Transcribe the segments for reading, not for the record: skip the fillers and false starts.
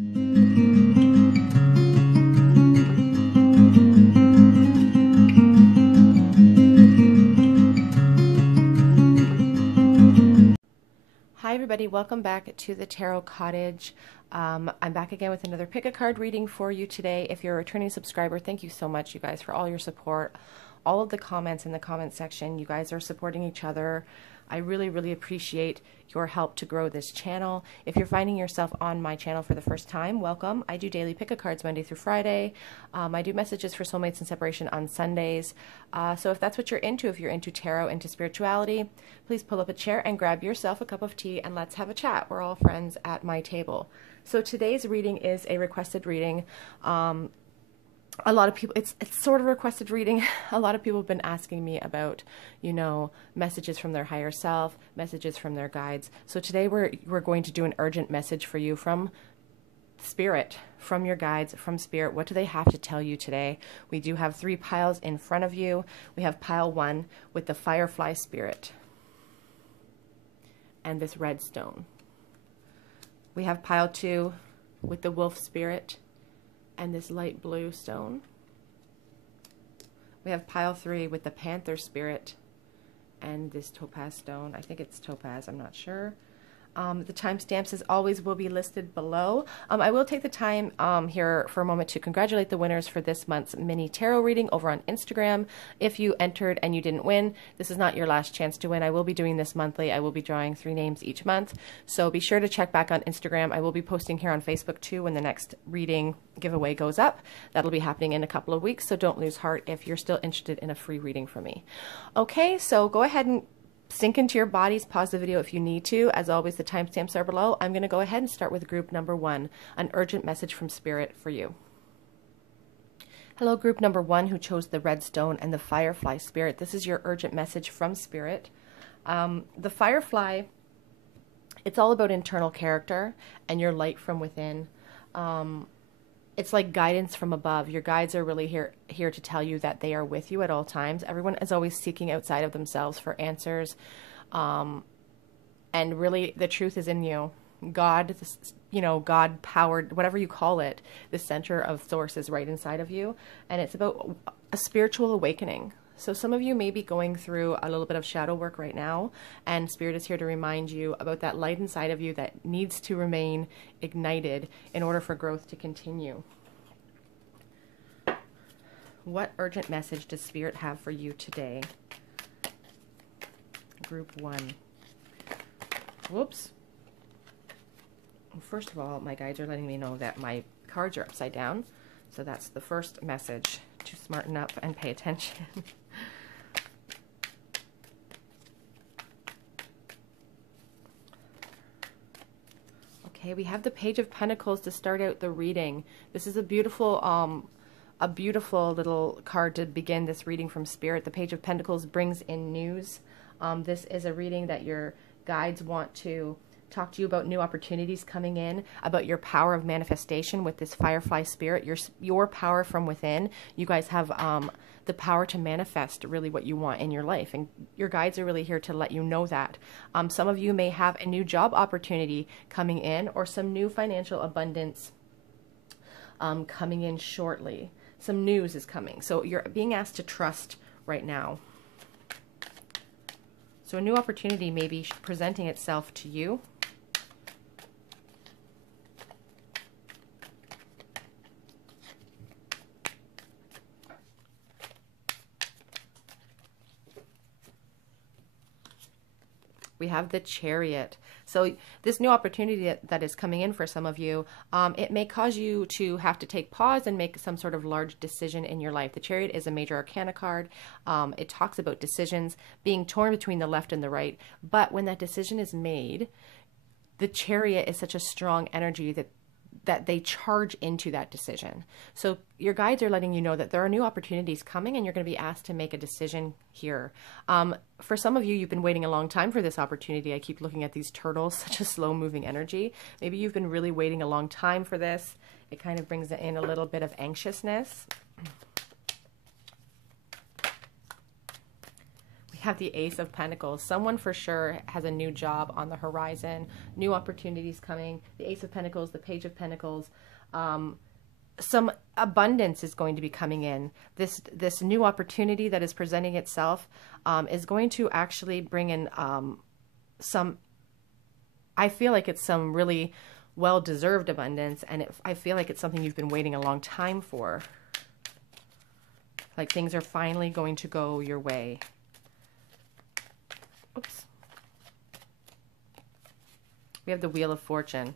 Hi everybody, welcome back to the Tarot Cottage. I'm back again with another pick a card reading for you today. If you're a returning subscriber, thank you so much, you guys, for all your support. All of the comments in the comment section, you guys are supporting each other. I really appreciate your help to grow this channel. If you're finding yourself on my channel for the first time, welcome. I do daily pick a cards Monday through Friday. I do messages for soulmates and separation on Sundays. So if that's what you're into, if you're into tarot, into spirituality, please pull up a chair and grab yourself a cup of tea and let's have a chat. We're all friends at my table. So today's reading is a requested reading. A lot of people, it's sort of a requested reading. A lot of people have been asking me about, you know, messages from their higher self, messages from their guides. So today we're going to do an urgent message for you from Spirit, from your guides, from Spirit. What do they have to tell you today? We do have 3 piles in front of you. We have pile 1 with the Firefly Spirit and this red stone. We have pile 2 with the Wolf Spirit and this light blue stone. We have pile 3 with the Panther Spirit and this topaz stone. I think it's topaz, I'm not sure. The timestamps, as always, will be listed below. I will take the time here for a moment to congratulate the winners for this month's mini tarot reading over on Instagram. If you entered and you didn't win, this is not your last chance to win. I will be doing this monthly. I will be drawing 3 names each month. So be sure to check back on Instagram. I will be posting here on Facebook too when the next reading giveaway goes up. That'll be happening in a couple of weeks, so don't lose heart if you're still interested in a free reading from me. Okay, so go ahead and sink into your bodies, pause the video if you need to. As always, the timestamps are below. I'm going to go ahead and start with group number 1, an urgent message from Spirit for you. Hello, group number 1 who chose the red stone and the Firefly Spirit. This is your urgent message from Spirit. The Firefly, it's all about internal character and your light from within. It's like guidance from above. Your guides are really here to tell you that they are with you at all times. Everyone is always seeking outside of themselves for answers. And really, the truth is in you. God, you know, God powered, whatever you call it, the center of source is right inside of you. And it's about a spiritual awakening. So some of you may be going through a little bit of shadow work right now, and Spirit is here to remind you about that light inside of you that needs to remain ignited in order for growth to continue. What urgent message does Spirit have for you today? Group 1. Whoops. First of all, my guides are letting me know that my cards are upside down, so that's the first message, to smarten up and pay attention. Okay, we have the Page of Pentacles to start out the reading. This is a beautiful little card to begin this reading from Spirit. The Page of Pentacles brings in news. This is a reading that your guides want to talk to you about new opportunities coming in, about your power of manifestation with this Firefly Spirit, your power from within. You guys have the power to manifest really what you want in your life, and your guides are really here to let you know that. Some of you may have a new job opportunity coming in, or some new financial abundance coming in shortly. Some news is coming, so you're being asked to trust right now. So a new opportunity may be presenting itself to you. We have the Chariot. So this new opportunity that is coming in for some of you, it may cause you to have to take pause and make some sort of large decision in your life. The Chariot is a major arcana card. It talks about decisions, being torn between the left and the right. But when that decision is made, the Chariot is such a strong energy that they charge into that decision. So your guides are letting you know that there are new opportunities coming, and you're going to be asked to make a decision here. For some of you, you've been waiting a long time for this opportunity. I keep looking at these turtles, such a slow moving energy. Maybe you've been really waiting a long time for this. It kind of brings in a little bit of anxiousness. We have the Ace of Pentacles. Someone for sure has a new job on the horizon, new opportunities coming. The Ace of Pentacles, the Page of Pentacles. Some abundance is going to be coming in. This new opportunity that is presenting itself is going to actually bring in some, I feel like it's some really well-deserved abundance, and I feel like it's something you've been waiting a long time for. Like things are finally going to go your way. Oops. We have the Wheel of Fortune.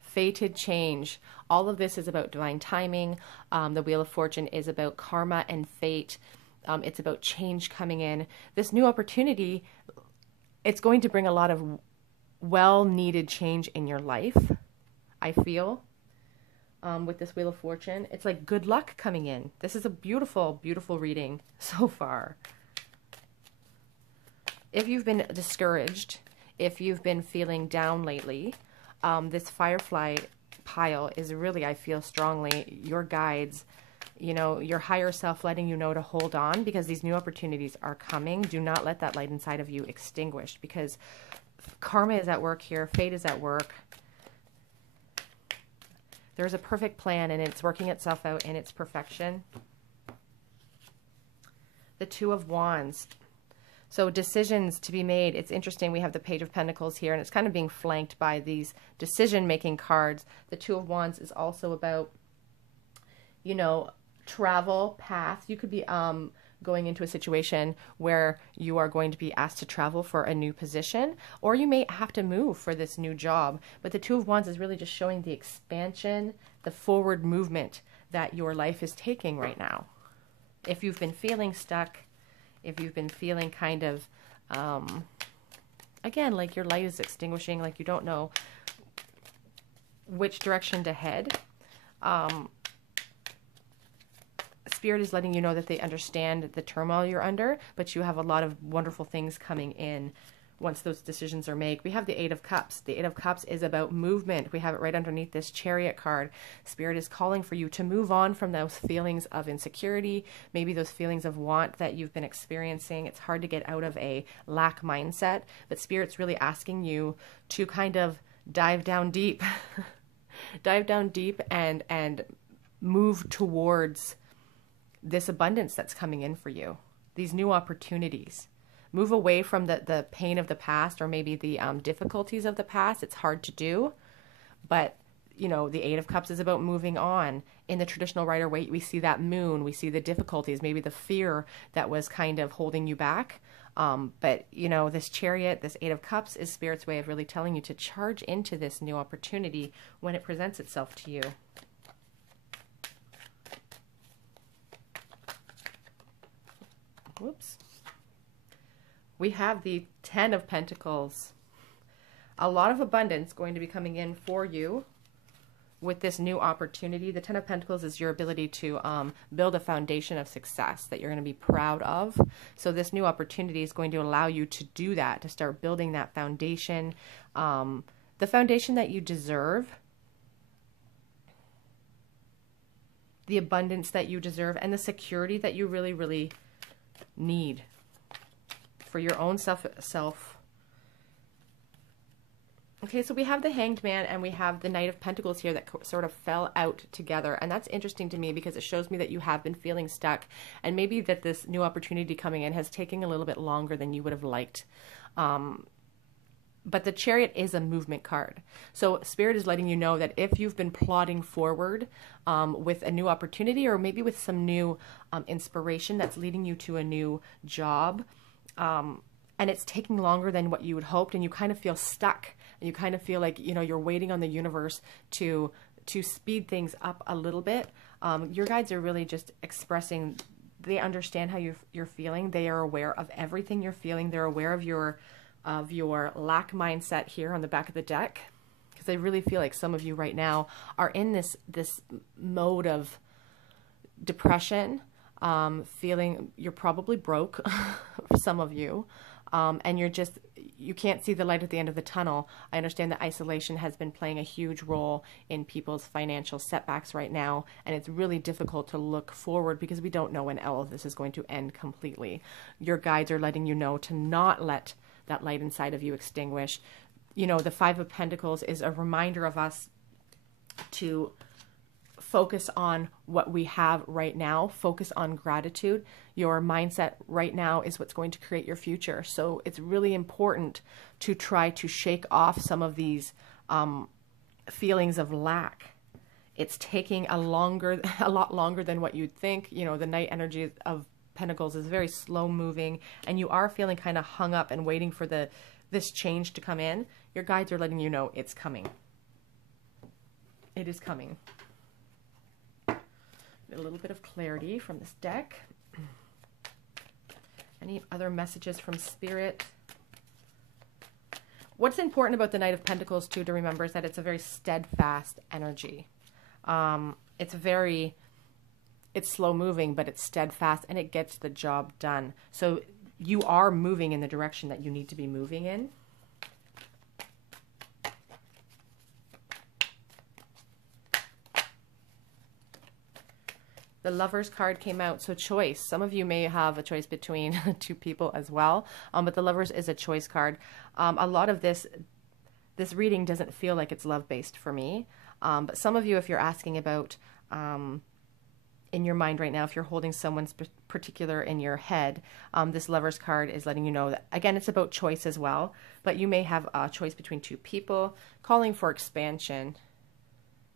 Fated change. All of this is about divine timing. The Wheel of Fortune is about karma and fate. It's about change coming in. This new opportunity, it's going to bring a lot of well-needed change in your life, I feel, with this Wheel of Fortune. It's like good luck coming in. This is a beautiful, beautiful reading so far. If you've been discouraged, if you've been feeling down lately, this Firefly pile is really, I feel strongly, your guides, you know, your higher self letting you know to hold on, because these new opportunities are coming. Do not let that light inside of you extinguish, because karma is at work here. Fate is at work. There's a perfect plan, and it's working itself out in its perfection. The Two of Wands. So decisions to be made. It's interesting. We have the Page of Pentacles here, and it's kind of being flanked by these decision-making cards. The Two of Wands is also about, you know, travel, path. You could be going into a situation where you are going to be asked to travel for a new position, or you may have to move for this new job. But the Two of Wands is really just showing the expansion, the forward movement that your life is taking right now. If you've been feeling stuck, if you've been feeling kind of, again, like your light is extinguishing, like you don't know which direction to head, Spirit is letting you know that they understand the turmoil you're under, but you have a lot of wonderful things coming in once those decisions are made. We have the Eight of Cups. The Eight of Cups is about movement. We have it right underneath this Chariot card. Spirit is calling for you to move on from those feelings of insecurity, maybe those feelings of want that you've been experiencing. It's hard to get out of a lack mindset, but Spirit's really asking you to kind of dive down deep, dive down deep and move towards this abundance that's coming in for you, these new opportunities. Move away from the pain of the past, or maybe the difficulties of the past. It's hard to do, but you know, the Eight of Cups is about moving on. In the traditional Rider-Waite, we see that moon, we see the difficulties, maybe the fear that was kind of holding you back. But you know, this Chariot, this Eight of Cups is Spirit's way of really telling you to charge into this new opportunity when it presents itself to you. Whoops. We have the Ten of Pentacles. A lot of abundance going to be coming in for you with this new opportunity. The Ten of Pentacles is your ability to build a foundation of success that you're going to be proud of. So this new opportunity is going to allow you to do that, to start building that foundation, the foundation that you deserve, the abundance that you deserve, and the security that you really, really need for your own self. Okay, so we have the Hanged Man and we have the Knight of Pentacles here that sort of fell out together. And that's interesting to me because it shows me that you have been feeling stuck, and maybe that this new opportunity coming in has taken a little bit longer than you would have liked. But the Chariot is a movement card. So Spirit is letting you know that if you've been plodding forward with a new opportunity, or maybe with some new inspiration that's leading you to a new job, and it's taking longer than what you had hoped, and you kind of feel stuck, and you kind of feel like, you know, you're waiting on the universe to speed things up a little bit. Your guides are really just expressing, they understand how you're feeling. They are aware of everything you're feeling. They're aware of your lack mindset here on the back of the deck, because I really feel like some of you right now are in this mode of depression, feeling you're probably broke for some of you, and you can't see the light at the end of the tunnel. I understand that isolation has been playing a huge role in people's financial setbacks right now, and it's really difficult to look forward because we don't know when all of this is going to end completely. Your guides are letting you know to not let that light inside of you extinguish. You know, the Five of Pentacles is a reminder of us to focus on what we have right now, focus on gratitude. Your mindset right now is what's going to create your future. So it's really important to try to shake off some of these feelings of lack. It's taking a lot longer than what you'd think. You know, the Knight energy of Pentacles is very slow moving, and you are feeling kind of hung up and waiting for this change to come in. Your guides are letting you know it's coming. It is coming. A little bit of clarity from this deck. Any other messages from Spirit? What's important about the Knight of Pentacles too to remember is that it's a very steadfast energy. It's slow moving, but it's steadfast and it gets the job done. So you are moving in the direction that you need to be moving in. The Lovers card came out, so choice. Some of you may have a choice between two people as well, but the Lovers is a choice card. A lot of this reading doesn't feel like it's love-based for me, but some of you, if you're asking about in your mind right now, if you're holding someone's particular in your head, this Lovers card is letting you know that, again, it's about choice as well, but you may have a choice between two people, calling for expansion,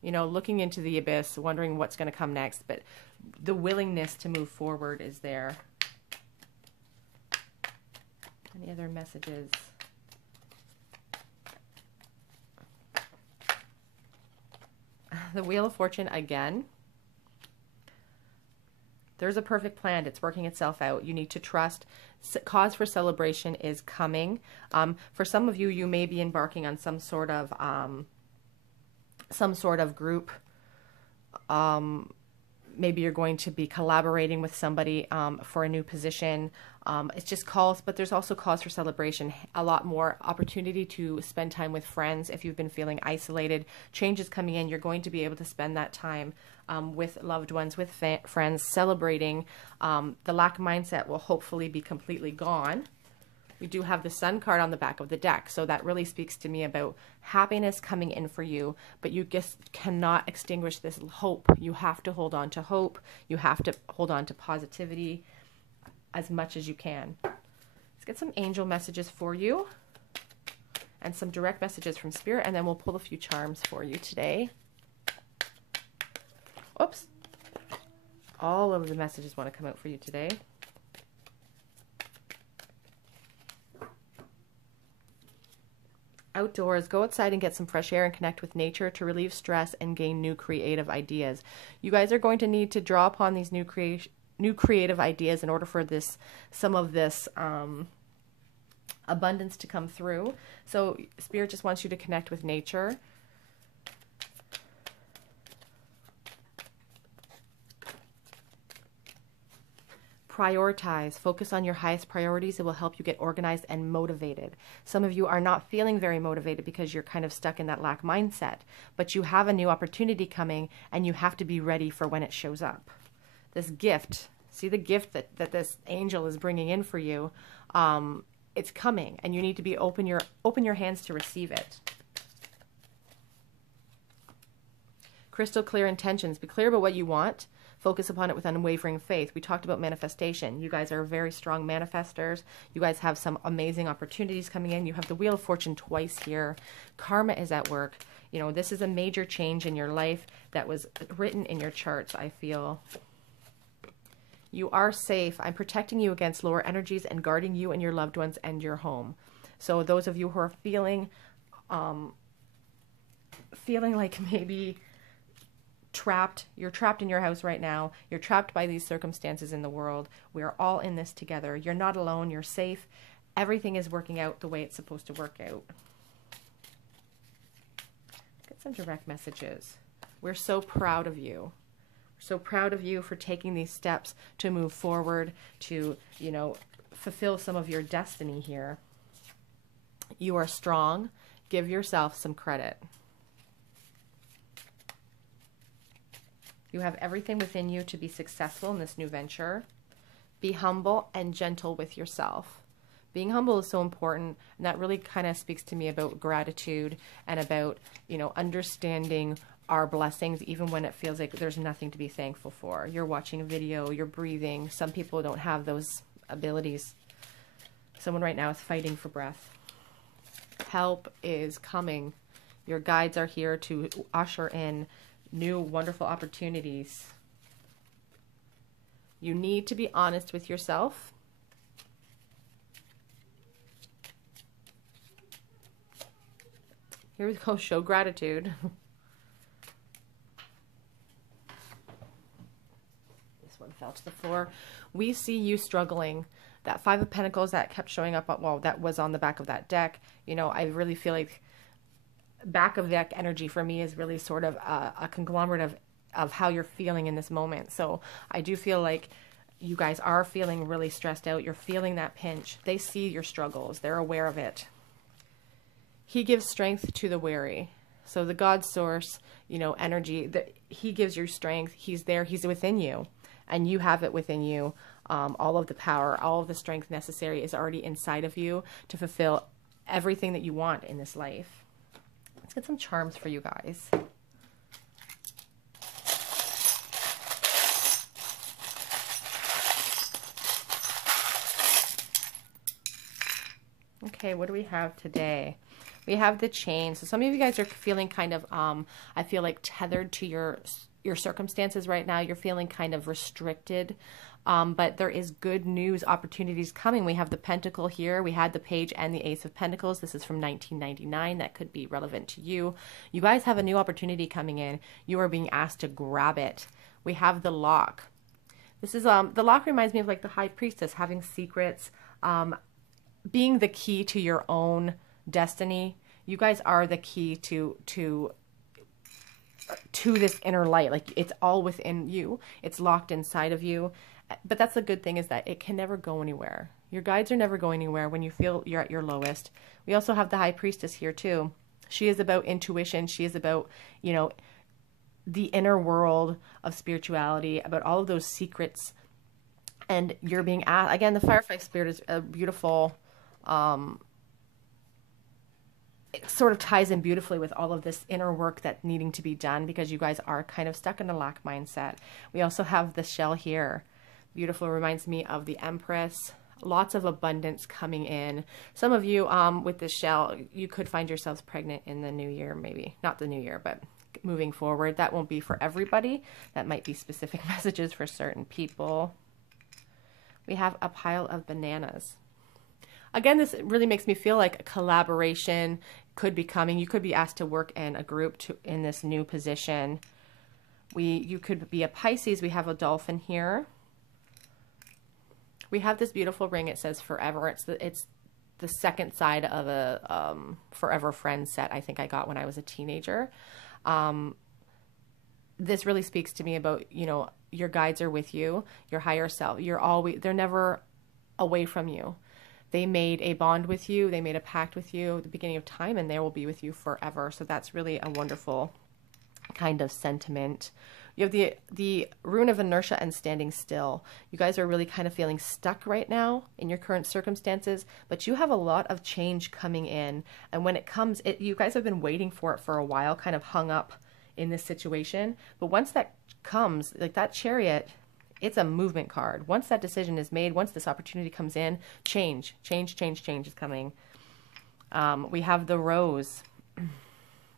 you know, looking into the abyss, wondering what's going to come next, but the willingness to move forward is there. Any other messages? The Wheel of Fortune again. There's a perfect plan. It's working itself out. You need to trust. Cause for celebration is coming. For some of you, you may be embarking on some sort of group. Maybe you're going to be collaborating with somebody for a new position. It's just calls, but there's also cause for celebration. A lot more opportunity to spend time with friends. If you've been feeling isolated, change is coming in. You're going to be able to spend that time with loved ones, with friends, celebrating. The lack mindset will hopefully be completely gone. We do have the Sun card on the back of the deck, so that really speaks to me about happiness coming in for you, but you just cannot extinguish this hope. You have to hold on to hope. You have to hold on to positivity as much as you can. Let's get some angel messages for you and some direct messages from Spirit, and then we'll pull a few charms for you today. Oops. All of the messages want to come out for you today. Outdoors, go outside and get some fresh air and connect with nature to relieve stress and gain new creative ideas. You guys are going to need to draw upon these new creative ideas in order for some of this abundance to come through. So Spirit just wants you to connect with nature. Prioritize. Focus on your highest priorities. It will help you get organized and motivated. Some of you are not feeling very motivated because you're kind of stuck in that lack mindset, but you have a new opportunity coming and you have to be ready for when it shows up. This gift, see the gift that this angel is bringing in for you, it's coming and you need to be open your hands to receive it. Crystal clear intentions. Be clear about what you want. Focus upon it with unwavering faith. We talked about manifestation. You guys are very strong manifestors. You guys have some amazing opportunities coming in. You have the Wheel of Fortune twice here. Karma is at work. You know, this is a major change in your life that was written in your charts, I feel. You are safe. I'm protecting you against lower energies and guarding you and your loved ones and your home. So those of you who are feeling like maybe trapped, you're trapped in your house right now, you're trapped by these circumstances in the world, we're all in this together, you're not alone, you're safe, everything is working out the way it's supposed to work out. Get some direct messages. We're so proud of you. We're so proud of you for taking these steps to move forward, to, you know, fulfill some of your destiny here. You are strong. Give yourself some credit. You have everything within you to be successful in this new venture. Be humble and gentle with yourself. Being humble is so important, and that really kind of speaks to me about gratitude and about, you know, understanding our blessings even when it feels like there's nothing to be thankful for. You're watching a video, you're breathing. Some people don't have those abilities. Someone right now is fighting for breath. Help is coming. Your guides are here to usher in new wonderful opportunities. You need to be honest with yourself. Here we go, show gratitude. This one fell to the floor. We see you struggling. That Five of Pentacles that kept showing up, well, that was on the back of that deck. You know, I really feel like back of deck energy for me is really sort of a conglomerate of how you're feeling in this moment. So I do feel like you guys are feeling really stressed out. You're feeling that pinch. They see your struggles. They're aware of it. He gives strength to the weary. So the God source, you know, energy, he gives you strength. He's there. He's within you. And you have it within you. All of the power, all of the strength necessary is already inside of you to fulfill everything that you want in this life. Let's get some charms for you guys. Okay, what do we have today? We have the chain. So some of you guys are feeling kind of, I feel like tethered to your circumstances right now. You're feeling kind of restricted. But there is good news, opportunities coming. We have the Pentacle here. We had the Page and the Ace of Pentacles. This is from 1999. That could be relevant to you. You guys have a new opportunity coming in. You are being asked to grab it. We have the Lock. This is, the Lock reminds me of like the High Priestess, having secrets, being the key to your own destiny. You guys are the key to this inner light. Like, it's all within you. It's locked inside of you. But that's the good thing, is that it can never go anywhere. Your guides are never going anywhere when you feel you're at your lowest. We also have the High Priestess here too. She is about intuition. She is about, you know, the inner world of spirituality, about all of those secrets. And you're being asked, again, the Firefly Spirit is a beautiful, it sort of ties in beautifully with all of this inner work that's needing to be done, because you guys are kind of stuck in a lack mindset. We also have the shell here. Beautiful, reminds me of the Empress. Lots of abundance coming in. Some of you with the shell, you could find yourselves pregnant in the new year, maybe. Not the new year, but moving forward. That won't be for everybody. That might be specific messages for certain people. We have a pile of bananas. Again, this really makes me feel like a collaboration could be coming. You could be asked to work in a group in this new position. You could be a Pisces. We have a dolphin here. We have this beautiful ring. It says forever. It's the second side of a Forever Friends set I think I got when I was a teenager. This really speaks to me about, you know, your guides are with you, your higher self. They're never away from you. They made a bond with you. They made a pact with you at the beginning of time, and they will be with you forever. So that's really a wonderful kind of sentiment. You have the rune of inertia and standing still. You guys are really kind of feeling stuck right now in your current circumstances, but you have a lot of change coming in. And when it comes, you guys have been waiting for it for a while, kind of hung up in this situation. But once that comes, like that Chariot, it's a movement card. Once that decision is made, once this opportunity comes in, change is coming. We have the Rose.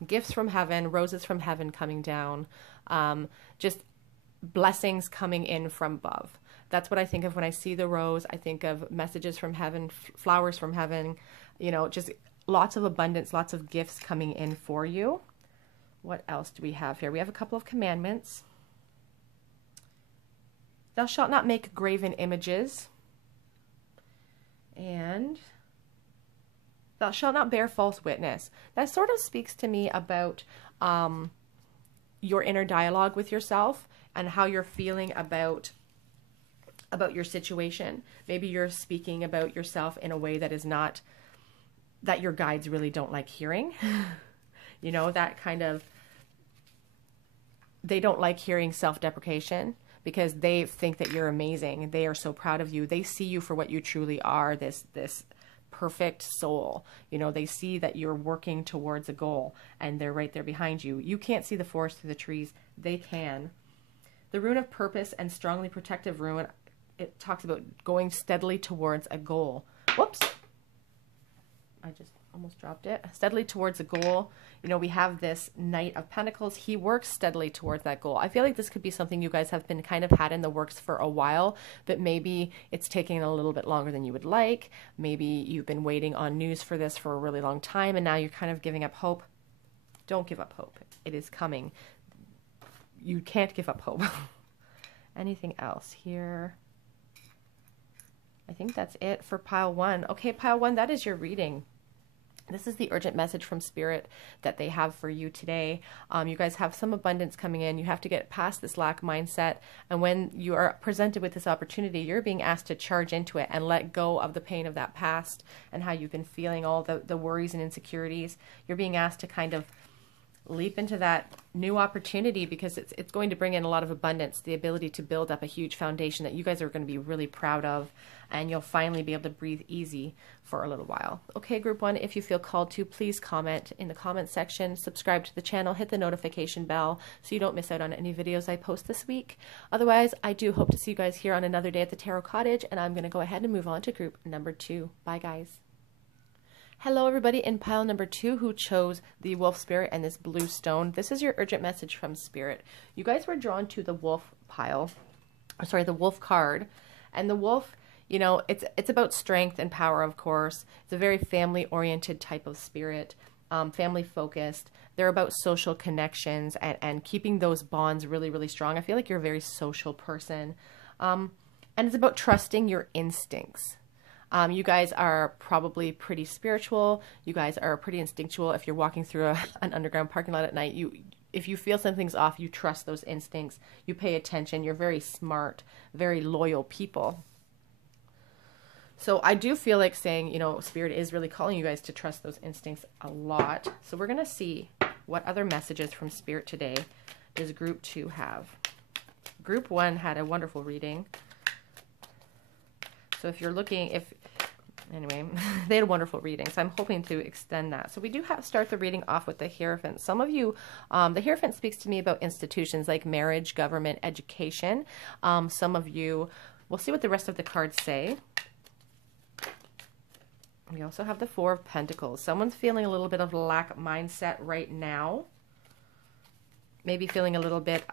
Gifts from heaven, roses from heaven coming down. Just blessings coming in from above. That's what I think of when I see the rose. I think of messages from heaven, flowers from heaven, you know, just lots of abundance, lots of gifts coming in for you. What else do we have here? We have a couple of commandments. Thou shalt not make graven images. And thou shalt not bear false witness. That sort of speaks to me about your inner dialogue with yourself and how you're feeling about your situation. Maybe you're speaking about yourself in a way that is not that your guides really don't like hearing. You know, that kind of, they don't like hearing self-deprecation because they think that you're amazing. They are so proud of you. They see you for what you truly are, this perfect soul. You know, they see that you're working towards a goal and they're right there behind you. You can't see the forest through the trees. They can. The rune of purpose and strongly protective rune, it talks about going steadily towards a goal. Whoops. I just almost dropped it. Steadily towards a goal. You know, we have this Knight of Pentacles. He works steadily towards that goal. I feel like this could be something you guys have been kind of had in the works for a while, but maybe it's taking a little bit longer than you would like. Maybe you've been waiting on news for this for a really long time and now you're kind of giving up hope. Don't give up hope. It is coming. You can't give up hope. Anything else here? I think that's it for pile one. Okay, pile one, that is your reading. This is the urgent message from Spirit that they have for you today. You guys have some abundance coming in. You have to get past this lack mindset. And when you are presented with this opportunity, you're being asked to charge into it and let go of the pain of that past and how you've been feeling, all the worries and insecurities. You're being asked to kind of leap into that new opportunity because it's going to bring in a lot of abundance, the ability to build up a huge foundation that you guys are going to be really proud of, and you'll finally be able to breathe easy for a little while. Okay, group one, if you feel called to, please comment in the comment section, subscribe to the channel, hit the notification bell so you don't miss out on any videos I post this week. Otherwise, I do hope to see you guys here on another day at the Tarot Cottage, and I'm going to go ahead and move on to group number two. Bye, guys. Hello, everybody in pile number two who chose the Wolf Spirit and this blue stone. This is your urgent message from Spirit. You guys were drawn to the Wolf pile, or sorry, the Wolf card. And the Wolf, you know, it's about strength and power, of course. It's a very family-oriented type of spirit, family-focused. They're about social connections and keeping those bonds really, really strong. I feel like you're a very social person. And it's about trusting your instincts. You guys are probably pretty spiritual. You guys are pretty instinctual. If you're walking through an underground parking lot at night, if you feel something's off, you trust those instincts. You pay attention. You're very smart, very loyal people. So I do feel like saying, you know, Spirit is really calling you guys to trust those instincts a lot. So we're going to see what other messages from Spirit today does group two have. Group one had a wonderful reading. So if you're looking, anyway, they had a wonderful reading, so I'm hoping to extend that. So we do start the reading off with the Hierophant. Some of you, the Hierophant speaks to me about institutions like marriage, government, education. Some of you, we'll see what the rest of the cards say. We also have the Four of Pentacles. Someone's feeling a little bit of lack mindset right now. Maybe feeling a little bit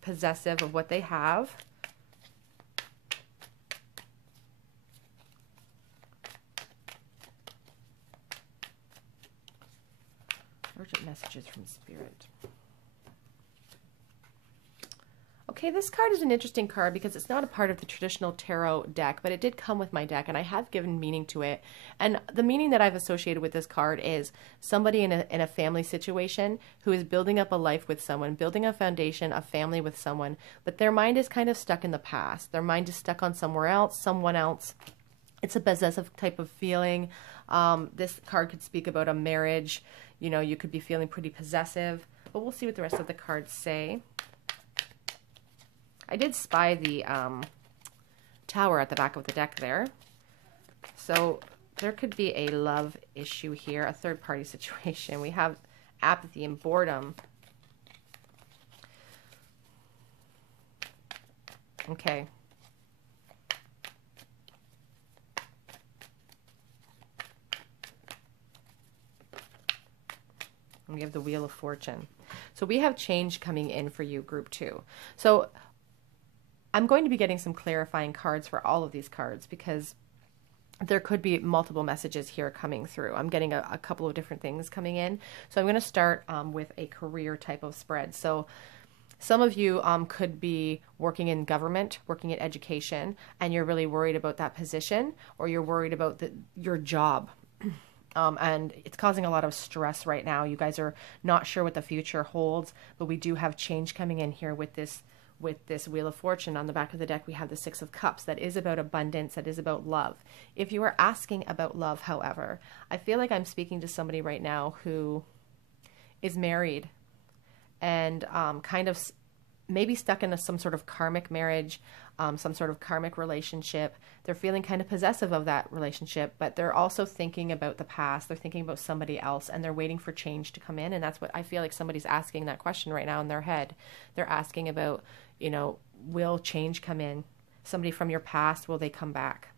possessive of what they have. Urgent messages from Spirit. Okay, this card is an interesting card because it's not a part of the traditional tarot deck, but it did come with my deck, and I have given meaning to it. And the meaning that I've associated with this card is somebody in a family situation who is building up a life with someone, building a foundation, a family with someone, but their mind is kind of stuck in the past. Their mind is stuck on somewhere else, someone else. It's a possessive type of feeling. This card could speak about a marriage. You know, you could be feeling pretty possessive, but we'll see what the rest of the cards say. I did spy the tower at the back of the deck there. So there could be a love issue here, a third-party situation. We have apathy and boredom. Okay. And we have the Wheel of Fortune. So we have change coming in for you, group two. So I'm going to be getting some clarifying cards for all of these cards because there could be multiple messages here coming through. I'm getting a couple of different things coming in. So I'm going to start with a career type of spread. So some of you could be working in government, working in education, and you're really worried about that position, or you're worried about your job. And it's causing a lot of stress right now. You guys are not sure what the future holds, but we do have change coming in here with this with this Wheel of Fortune on the back of the deck, we have the Six of Cups. That is about abundance. That is about love. If you are asking about love, however, I feel like I'm speaking to somebody right now who is married and kind of maybe stuck in some sort of karmic marriage, some sort of karmic relationship. They're feeling kind of possessive of that relationship, but they're also thinking about the past. They're thinking about somebody else, and they're waiting for change to come in. And that's what I feel like somebody's asking that question right now in their head. They're asking about, you know, will change come in? Somebody from your past, will they come back?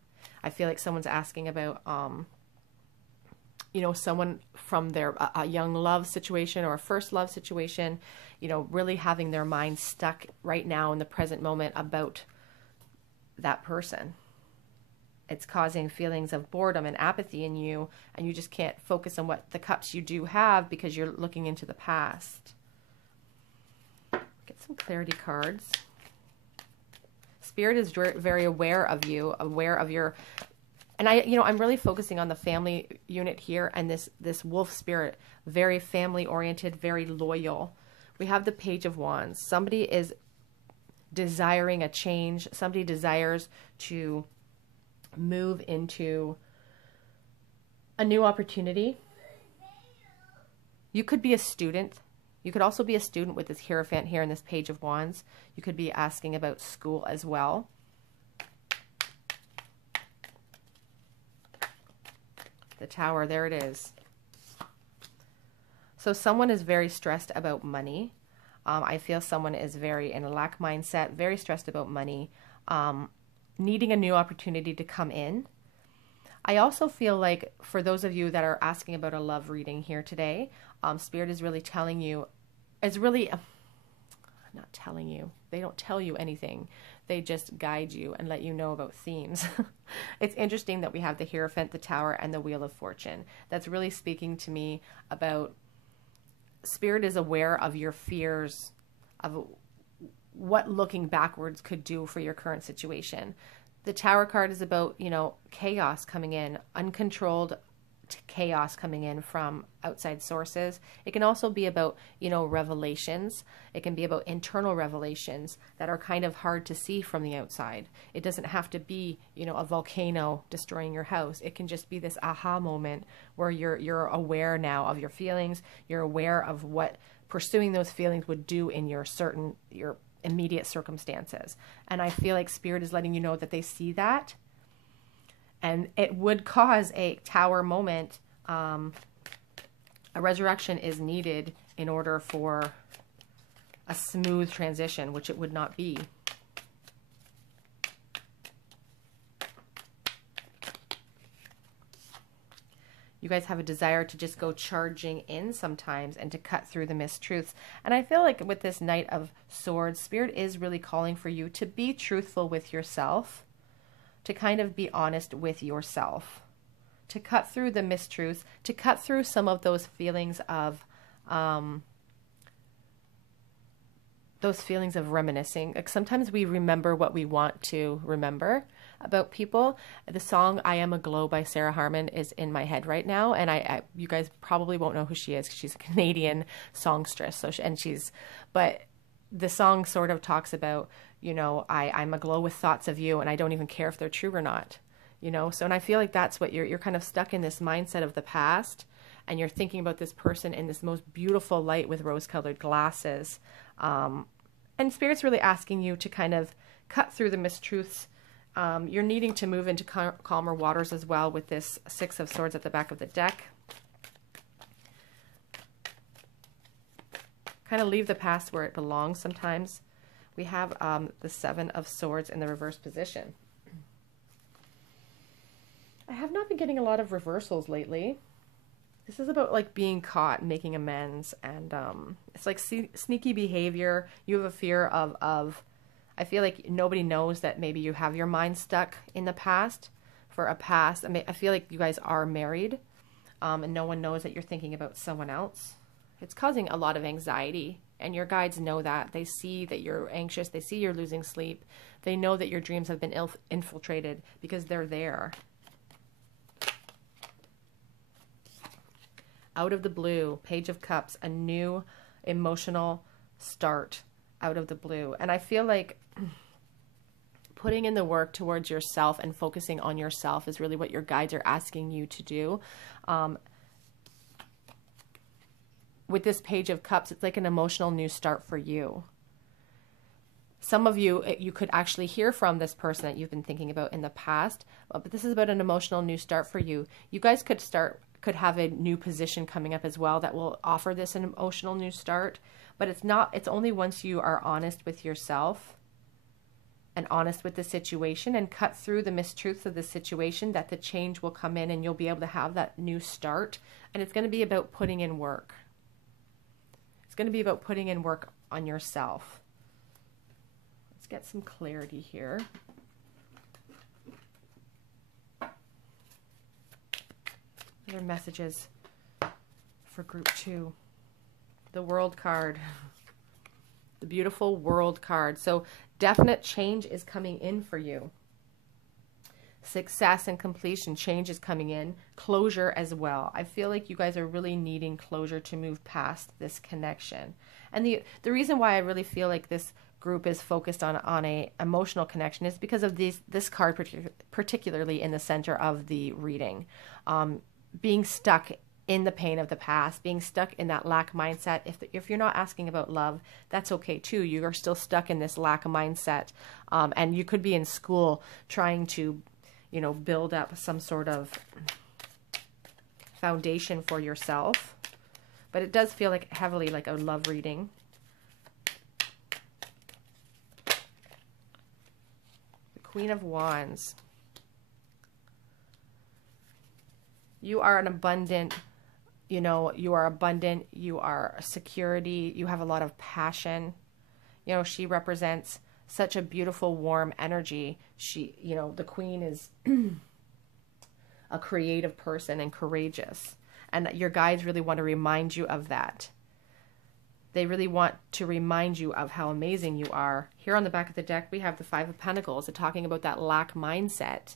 I feel like someone's asking about, you know, someone from their a young love situation or a first love situation, you know, really having their mind stuck right now in the present moment about that person. It's causing feelings of boredom and apathy in you, and you just can't focus on what the cups you do have because you're looking into the past. Get some clarity cards. Spirit is very aware of you, aware of your... And I'm really focusing on the family unit here, and this wolf spirit, very family oriented, very loyal. We have the Page of Wands. Somebody is desiring a change. Somebody desires to move into a new opportunity. You could be a student. You could also be a student with this Hierophant here in this Page of Wands. You could be asking about school as well. The Tower, there it is. So someone is very stressed about money. I feel someone is very in a lack mindset, very stressed about money, needing a new opportunity to come in. I also feel like for those of you that are asking about a love reading here today, Spirit is really telling you, not telling you, they don't tell you anything. They just guide you and let you know about themes. It's interesting that we have the Hierophant, the Tower, and the Wheel of Fortune. That's really speaking to me about Spirit is aware of your fears, of what looking backwards could do for your current situation. The Tower card is about, you know, chaos coming in, uncontrolled chaos coming in from outside sources. It can also be about, you know, revelations. It can be about internal revelations that are kind of hard to see from the outside. It doesn't have to be, you know, a volcano destroying your house. It can just be this aha moment where you're aware now of your feelings. You're aware of what pursuing those feelings would do in your immediate circumstances. And I feel like Spirit is letting you know that they see that. And it would cause a Tower moment. A resurrection is needed in order for a smooth transition, which it would not be. You guys have a desire to just go charging in sometimes and to cut through the mistruths. And I feel like with this Knight of Swords, Spirit is really calling for you to be truthful with yourself, to kind of be honest with yourself, to cut through the mistruths, to cut through some of those feelings of reminiscing. Like sometimes we remember what we want to remember about people. The song "I Am Aglow" by Sarah Harmon is in my head right now, and you guys probably won't know who she is. She's a Canadian songstress, but the song sort of talks about, you know, I'm aglow with thoughts of you, and I don't even care if they're true or not, you know. So, and I feel like that's what you're kind of stuck in this mindset of the past, and you're thinking about this person in this most beautiful light with rose-colored glasses. And Spirit's really asking you to kind of cut through the mistruths. You're needing to move into calmer waters as well with this Six of Swords at the back of the deck. Kind of leave the past where it belongs sometimes. We have the Seven of Swords in the reverse position. I have not been getting a lot of reversals lately. This is about like being caught and making amends, and it's like sneaky behavior. You have a fear of I feel like nobody knows that maybe you have your mind stuck in the past for a past. I feel like you guys are married, and no one knows that you're thinking about someone else. It's causing a lot of anxiety, and your guides know that. They see that you're anxious. They see you're losing sleep. They know that your dreams have been infiltrated because they're there. Out of the blue, Page of Cups, a new emotional start. out of the blue. And I feel like putting in the work towards yourself and focusing on yourself is really what your guides are asking you to do. With this Page of Cups, it's like an emotional new start for you. Some of you, you could actually hear from this person that you've been thinking about in the past, but this is about an emotional new start for you. You guys could have a new position coming up as well that will offer this an emotional new start, but it's only once you are honest with yourself and honest with the situation and cut through the mistruths of the situation that the change will come in and you'll be able to have that new start. And it's going to be about putting in work. It's going to be about putting in work on yourself. Let's get some clarity here. Other messages for group 2. The World card. The beautiful World card. So definite change is coming in for you. Success and completion, change is coming in. Closure as well. I feel like you guys are really needing closure to move past this connection. And the reason why I really feel like this group is focused on a emotional connection is because of this card, particularly in the center of the reading. Being stuck in the pain of the past, being stuck in that lack mindset. If you're not asking about love, that's okay too. You are still stuck in this lack mindset. And you could be in school trying to, build up some sort of foundation for yourself. But it does feel like heavily like a love reading. The Queen of Wands. You are an abundant, you are abundant, you are security, you have a lot of passion. She represents such a beautiful, warm energy. The Queen is a creative person and courageous. And your guides really want to remind you of that. They really want to remind you of how amazing you are. Here on the back of the deck, we have the Five of Pentacles. It's talking about that lack mindset.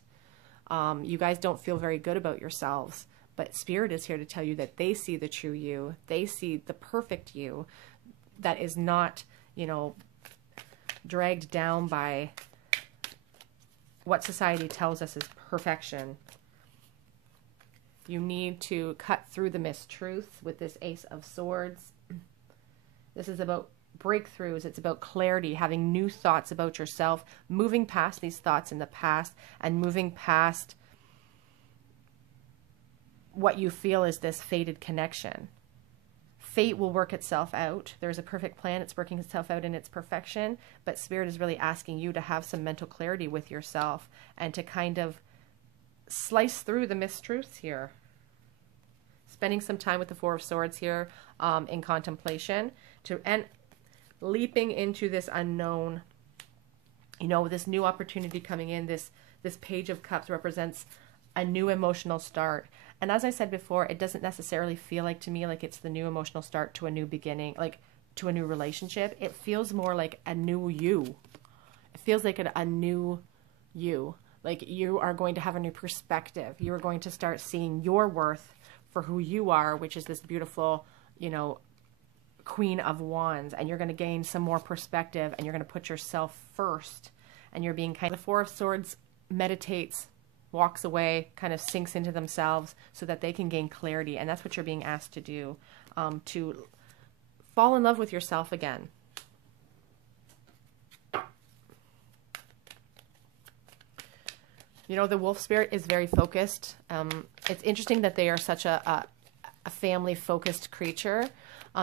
You guys don't feel very good about yourselves, but Spirit is here to tell you that they see the true you. They see the perfect you that is not, dragged down by what society tells us is perfection. You need to cut through the mistruths with this Ace of Swords. This is about breakthroughs. It's about clarity, having new thoughts about yourself, moving past these thoughts in the past and moving past what you feel is this fated connection. Fate will work itself out. There's a perfect plan. It's working itself out in its perfection, but Spirit is really asking you to have some mental clarity with yourself and to kind of slice through the mistruths here. Spending some time with the Four of Swords here in contemplation and leaping into this unknown, this new opportunity coming in. This Page of Cups represents a new emotional start. And as I said before, it doesn't necessarily feel like to me like it's the new emotional start to a new beginning, like to a new relationship. It feels more like a new you. It feels like a new you. Like you are going to have a new perspective. You are going to start seeing your worth for who you are, which is this beautiful, Queen of Wands. And you're going to gain some more perspective and you're going to put yourself first. And you're being the Four of Swords meditates, walks away, kind of sinks into themselves so that they can gain clarity. And that's what you're being asked to do, to fall in love with yourself again. The Wolf Spirit is very focused. It's interesting that they are such a family-focused creature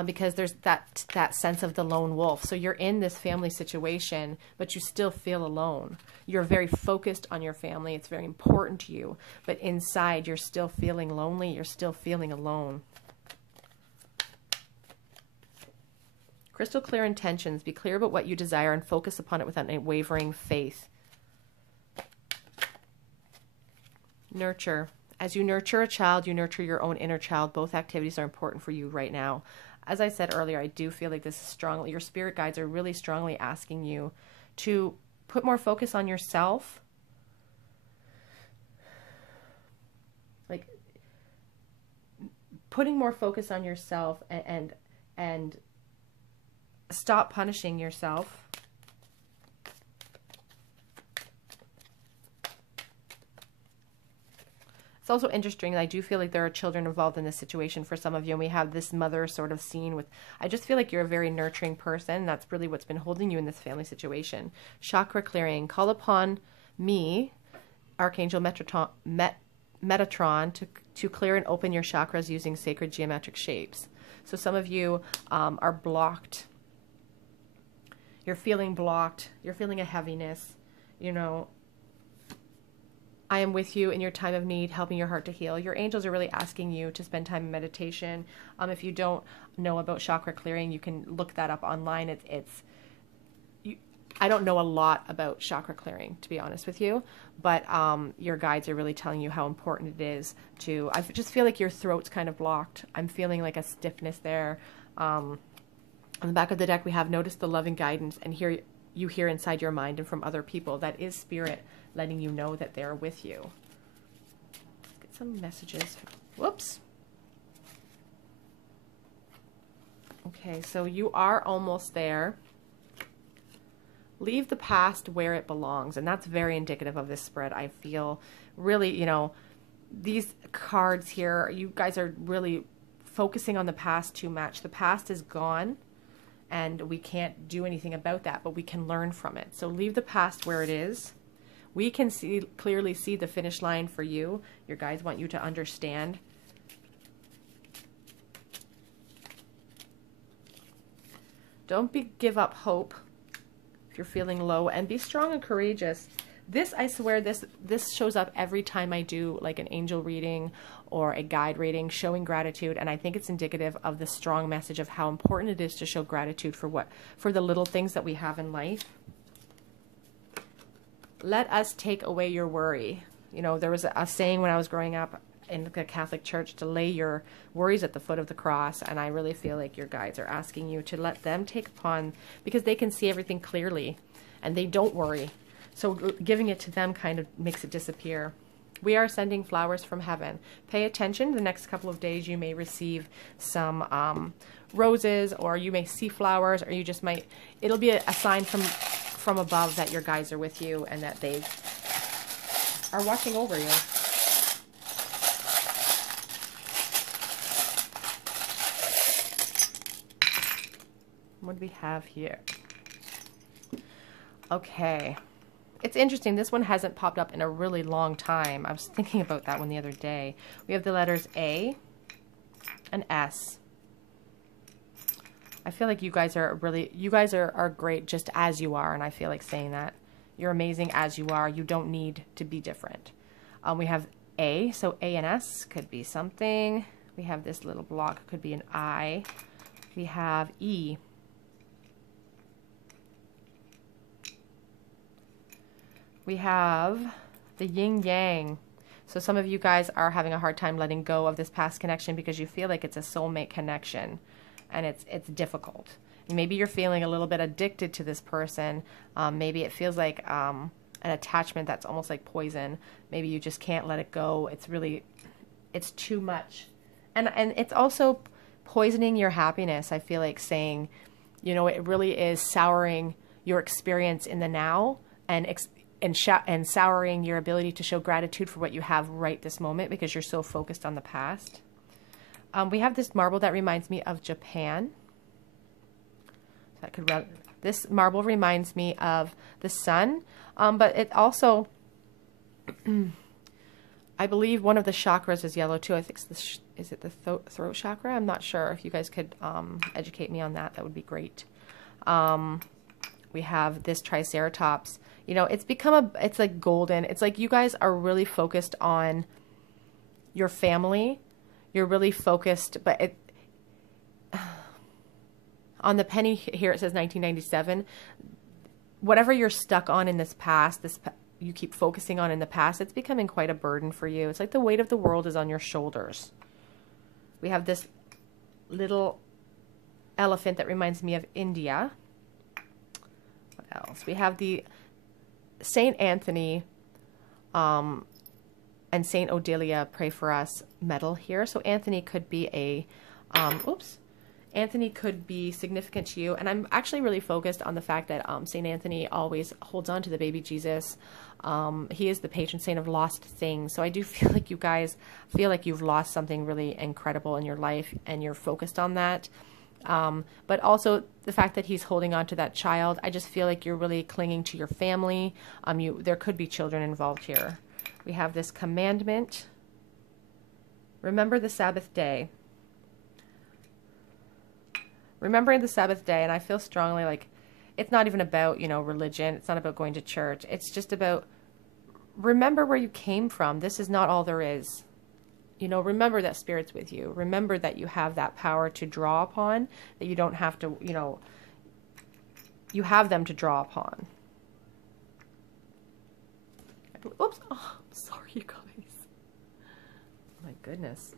because there's that sense of the lone wolf. So you're in this family situation, but you still feel alone. You're very focused on your family. It's very important to you. But inside, you're still feeling lonely. You're still feeling alone. Crystal clear intentions. Be clear about what you desire and focus upon it without any wavering faith. Nurture. As you nurture a child, you nurture your own inner child. Both activities are important for you right now. As I said earlier, I do feel like this is strongly, your spirit guides are really strongly asking you to put more focus on yourself. Like putting more focus on yourself and stop punishing yourself. It's also interesting that I do feel like there are children involved in this situation for some of you, and we have this mother sort of scene with, I just feel like you're a very nurturing person. That's really what's been holding you in this family situation. Chakra clearing. Call upon me, Archangel Metatron, to clear and open your chakras using sacred geometric shapes. So some of you are blocked. You're feeling blocked. You're feeling a heaviness, you know. I am with you in your time of need, helping your heart to heal. Your angels are really asking you to spend time in meditation. If you don't know about chakra clearing, you can look that up online. I don't know a lot about chakra clearing, to be honest with you, but your guides are really telling you how important it is to, I just feel like your throat's kind of blocked. I'm feeling like a stiffness there. On the back of the deck, we have notice the loving guidance, and here you hear inside your mind and from other people. That is spirit letting you know that they're with you. Let's get some messages. Whoops. Okay, so you are almost there. Leave the past where it belongs, and that's very indicative of this spread. I feel really, you know, these cards here, you guys are really focusing on the past too much. The past is gone, and we can't do anything about that, but we can learn from it. So leave the past where it is. We can clearly see the finish line for you. Your guides want you to understand. Don't give up hope if you're feeling low, and be strong and courageous. This, I swear, this shows up every time I do like an angel reading or a guide reading, showing gratitude, and I think it's indicative of the strong message of how important it is to show gratitude for the little things that we have in life. Let us take away your worry. You know, there was a saying when I was growing up in the Catholic Church to lay your worries at the foot of the cross, and I really feel like your guides are asking you to let them take upon, because they can see everything clearly and they don't worry. So giving it to them kind of makes it disappear. We are sending flowers from heaven. Pay attention. The next couple of days you may receive some roses, or you may see flowers, or you just might, it'll be a sign from above that your guides are with you and that they are watching over you. What do we have here? Okay. It's interesting. This one hasn't popped up in a really long time. I was thinking about that one the other day. We have the letters A and S. I feel like you guys are great just as you are, and I feel like saying that. You're amazing as you are. You don't need to be different. We have A, so A and S could be something. We have this little block, could be an I. We have E. We have the yin yang. So some of you guys are having a hard time letting go of this past connection because you feel like it's a soulmate connection, and it's difficult. Maybe you're feeling a little bit addicted to this person. Maybe it feels like an attachment that's almost like poison. Maybe you just can't let it go. It's too much. And it's also poisoning your happiness. I feel like saying, you know, it really is souring your experience in the now, and souring your ability to show gratitude for what you have right this moment because you're so focused on the past. We have this marble that reminds me of Japan. This marble reminds me of the sun, but it also, I believe one of the chakras is yellow too. I think is it the throat chakra? I'm not sure. If you guys could educate me on that, that would be great. We have this triceratops. You know, it's like golden. It's like you guys are really focused on your family. You're really focused, but on the penny here it says 1997. Whatever you're stuck on in this past, you keep focusing on in the past, it's becoming quite a burden for you. It's like the weight of the world is on your shoulders. We have this little elephant that reminds me of India. What else? We have the Saint Anthony and Saint Odelia Pray for Us medal here. So Anthony could be Anthony could be significant to you. And I'm actually really focused on the fact that St. Anthony always holds on to the baby Jesus. He is the patron saint of lost things. So I do feel like you guys feel like you've lost something really incredible in your life and you're focused on that. But also the fact that he's holding on to that child, I just feel like you're really clinging to your family. There could be children involved here. We have this commandment. Remember the Sabbath day. Remembering the Sabbath day, and I feel strongly like it's not even about, religion. It's not about going to church. It's just about remember where you came from. This is not all there is. Remember that Spirit's with you. Remember that you have that power to draw upon, that you don't have to, you have them to draw upon. Oops. Oh, I'm sorry, you guys. My goodness.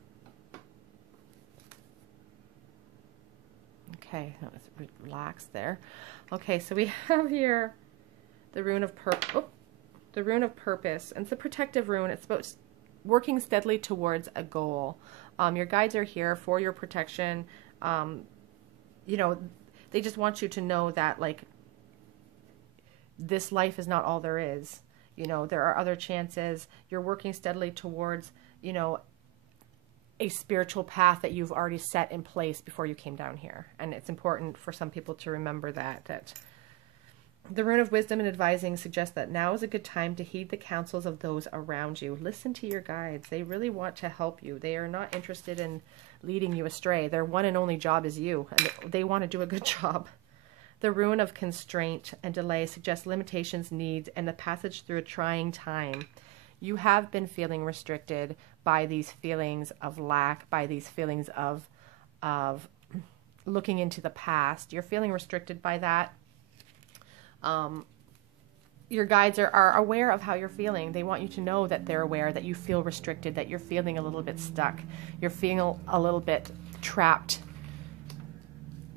Okay, let's relax there. Okay, so we have here the rune of the rune of purpose, and it's a protective rune. It's about working steadily towards a goal. Your guides are here for your protection. They just want you to know that this life is not all there is. There are other chances. You're working steadily towards, a spiritual path that you've already set in place before you came down here. And it's important for some people to remember that the rune of wisdom and advising suggests that now is a good time to heed the counsels of those around you. Listen to your guides. They really want to help you. They are not interested in leading you astray. Their one and only job is you, and they want to do a good job. The rune of constraint and delay suggests limitations, needs, and the passage through a trying time. You have been feeling restricted by these feelings of lack, by these feelings of looking into the past. You're feeling restricted by that. Your guides are aware of how you're feeling. They want you to know that they're aware that you feel restricted, that you're feeling a little bit stuck. You're feeling a little bit trapped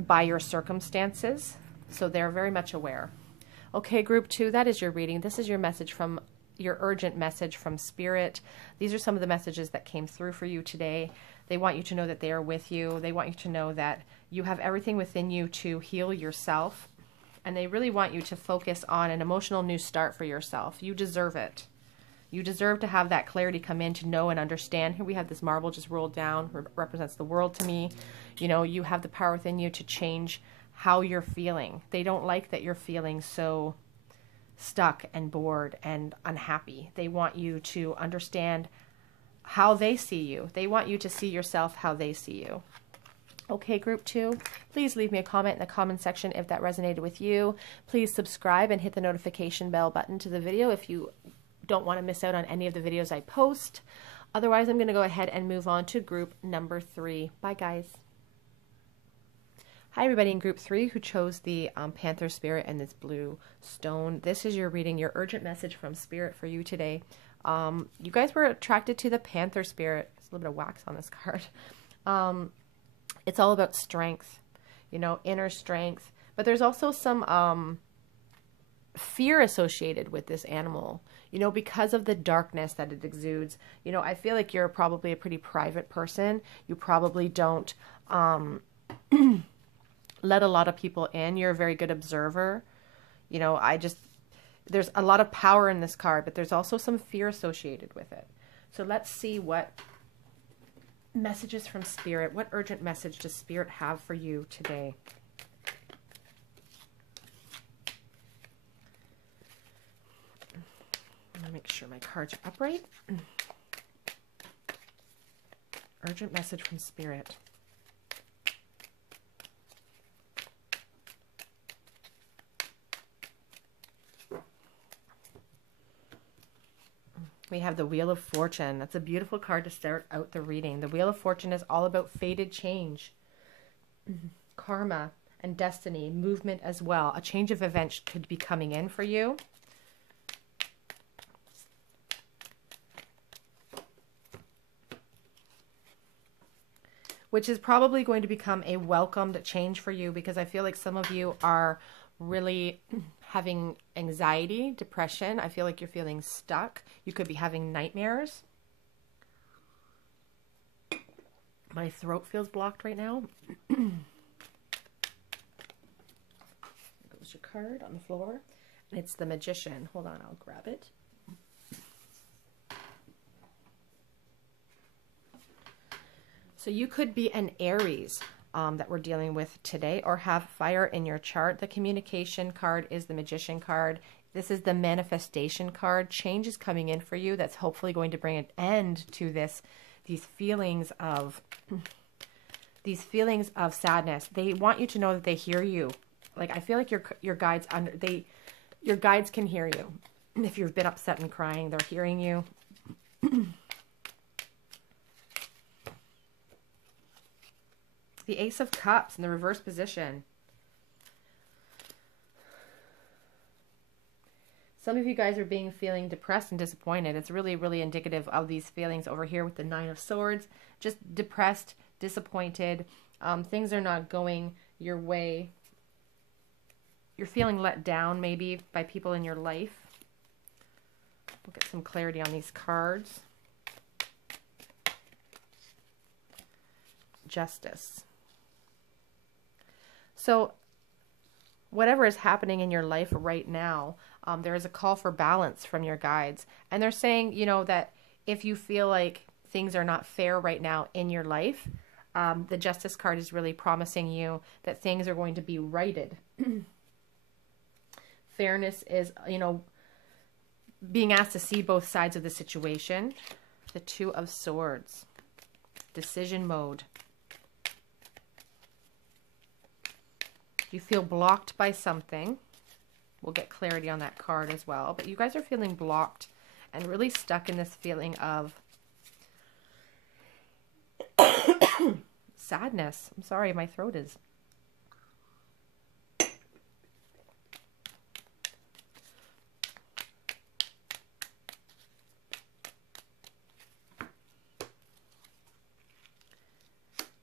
by your circumstances. So they're very much aware. Okay, group 2, that is your reading. This is your message from your urgent message from Spirit. These are some of the messages that came through for you today. They want you to know that they are with you. They want you to know that you have everything within you to heal yourself. And they really want you to focus on an emotional new start for yourself. You deserve it. You deserve to have that clarity come in to know and understand. Here we have this marble just rolled down, represents the world to me. You have the power within you to change how you're feeling. They don't like that you're feeling so stuck and bored and unhappy. They want you to understand how they see you. They want you to see yourself how they see you. Okay, group 2, please leave me a comment in the comment section if that resonated with you. Please subscribe and hit the notification bell button to the video if you don't want to miss out on any of the videos I post. Otherwise, I'm going to go ahead and move on to group number 3. Bye, guys. Hi, everybody in group 3 who chose the Panther Spirit and this blue stone. This is your reading, your urgent message from Spirit for you today. You guys were attracted to the Panther Spirit. There's a little bit of wax on this card. It's all about strength, inner strength. But there's also some fear associated with this animal, because of the darkness that it exudes. I feel like you're probably a pretty private person. You probably don't let a lot of people in. You're a very good observer. There's a lot of power in this card, but there's also some fear associated with it. So let's see what messages from Spirit. What urgent message does Spirit have for you today? I'm going to make sure my cards are upright. Urgent message from Spirit. We have the Wheel of Fortune. That's a beautiful card to start out the reading. The Wheel of Fortune is all about fated change, karma, and destiny, movement as well. A change of events could be coming in for you. Which is probably going to become a welcomed change for you, because I feel like some of you are really having anxiety, depression. I feel like you're feeling stuck. You could be having nightmares. My throat feels blocked right now. extra card on the floor. And it's the Magician. Hold on, I'll grab it. So you could be an Aries that we're dealing with today, or have fire in your chart. The communication card is the Magician card. This is the manifestation card. Change is coming in for you that's hopefully going to bring an end to these feelings of sadness. They want you to know that they hear you. Like, I feel like your guides your guides can hear you. If you've been upset and crying, they're hearing you. The Ace of Cups in the reverse position. Some of you guys are feeling depressed and disappointed. It's really, really indicative of these feelings over here with the Nine of Swords. Just depressed, disappointed. Things are not going your way. You're feeling let down maybe by people in your life. We'll get some clarity on these cards. Justice. So whatever is happening in your life right now, there is a call for balance from your guides. And they're saying, you know, that if you feel like things are not fair right now in your life, the Justice card is really promising you that things are going to be righted. Fairness is, you know, being asked to see both sides of the situation. The Two of Swords. Decision mode. You feel blocked by something. We'll get clarity on that card as well. But you guys are feeling blocked and really stuck in this feeling of sadness. I'm sorry, my throat is.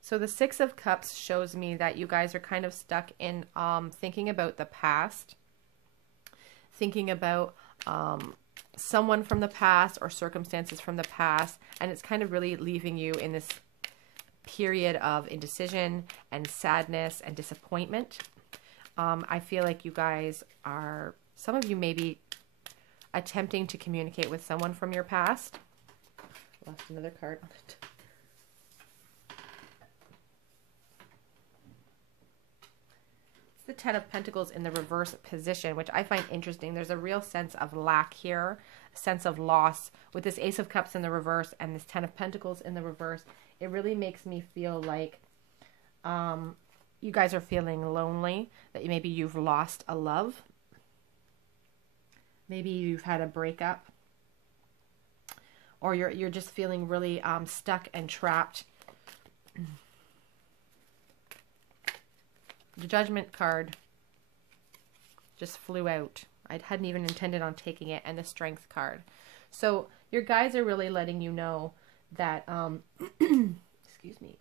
So the Six of Cups shows me that you guys are kind of stuck in thinking about the past, thinking about someone from the past or circumstances from the past, and it's kind of really leaving you in this period of indecision and sadness and disappointment. I feel like you guys are, some of you may be attempting to communicate with someone from your past. Lost another card on it. The Ten of Pentacles in the reverse position, which I find interesting. There's a real sense of lack here, a sense of loss with this Ace of Cups in the reverse and this Ten of Pentacles in the reverse. It really makes me feel like you guys are feeling lonely, that maybe you've lost a love. Maybe you've had a breakup, or you're just feeling really stuck and trapped. The Judgment card just flew out. I hadn't even intended on taking it, and the Strength card. So your guides are really letting you know that, excuse me,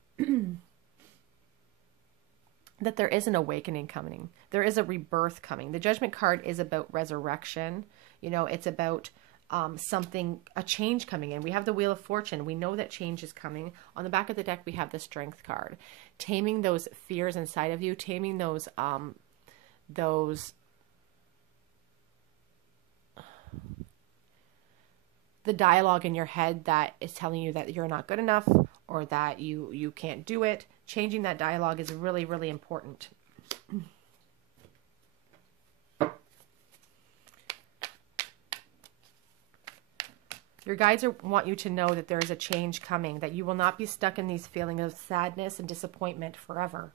that there is an awakening coming. There is a rebirth coming. The Judgment card is about resurrection. You know, it's about a change coming in. We have the Wheel of Fortune. We know that change is coming. On the back of the deck, we have the Strength card. Taming those fears inside of you, taming those the dialogue in your head that is telling you that you're not good enough or that you can't do it. Changing that dialogue is really, really important. Your guides want you to know that there is a change coming, that you will not be stuck in these feelings of sadness and disappointment forever.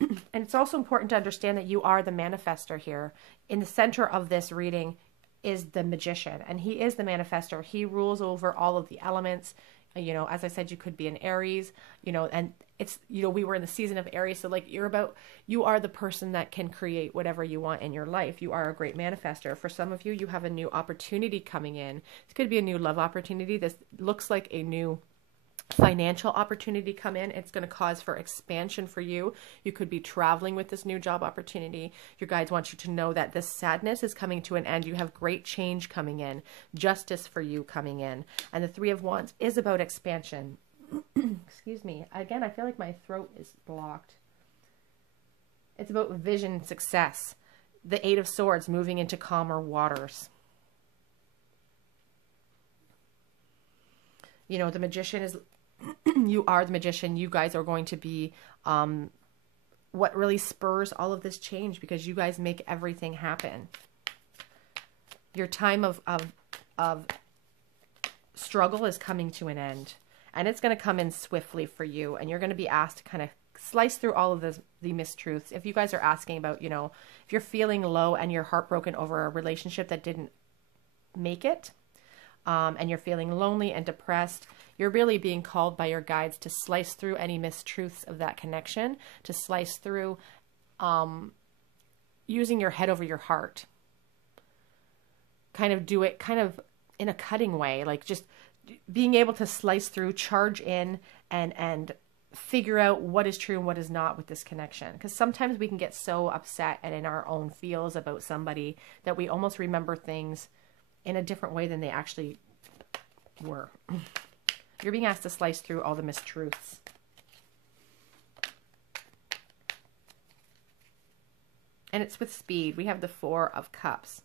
And it's also important to understand that you are the manifestor here. In the center of this reading is the Magician, and he is the manifestor. He rules over all of the elements. You know, as I said, you could be an Aries, you know, and it's, you know, we were in the season of Aries. So like you are the person that can create whatever you want in your life. You are a great manifestor. For some of you, you have a new opportunity coming in. This could be a new love opportunity. This looks like a new financial opportunity come in. It's going to cause for expansion for you. You could be traveling with this new job opportunity. Your guides want you to know that this sadness is coming to an end. You have great change coming in, justice for you coming in. And the Three of Wands is about expansion. Excuse me. Again, I feel like my throat is blocked. It's about vision, success. the Eight of Swords, moving into calmer waters. You know, the Magician is, you are the Magician. You guys are going to be what really spurs all of this change, because you guys make everything happen. Your time of struggle is coming to an end, and it's going to come in swiftly for you, and you're going to be asked to kind of slice through all of the mistruths. If you guys are asking about, you know, if you're feeling low and you're heartbroken over a relationship that didn't make it, and you're feeling lonely and depressed, you're really being called by your guides to slice through any mistruths of that connection, to slice through using your head over your heart. Kind of do it kind of in a cutting way, like just being able to slice through, charge in, and figure out what is true and what is not with this connection. Because sometimes we can get so upset and in our own feels about somebody that we almost remember things in a different way than they actually were. You're being asked to slice through all the mistruths. And it's with speed. We have the Four of Cups.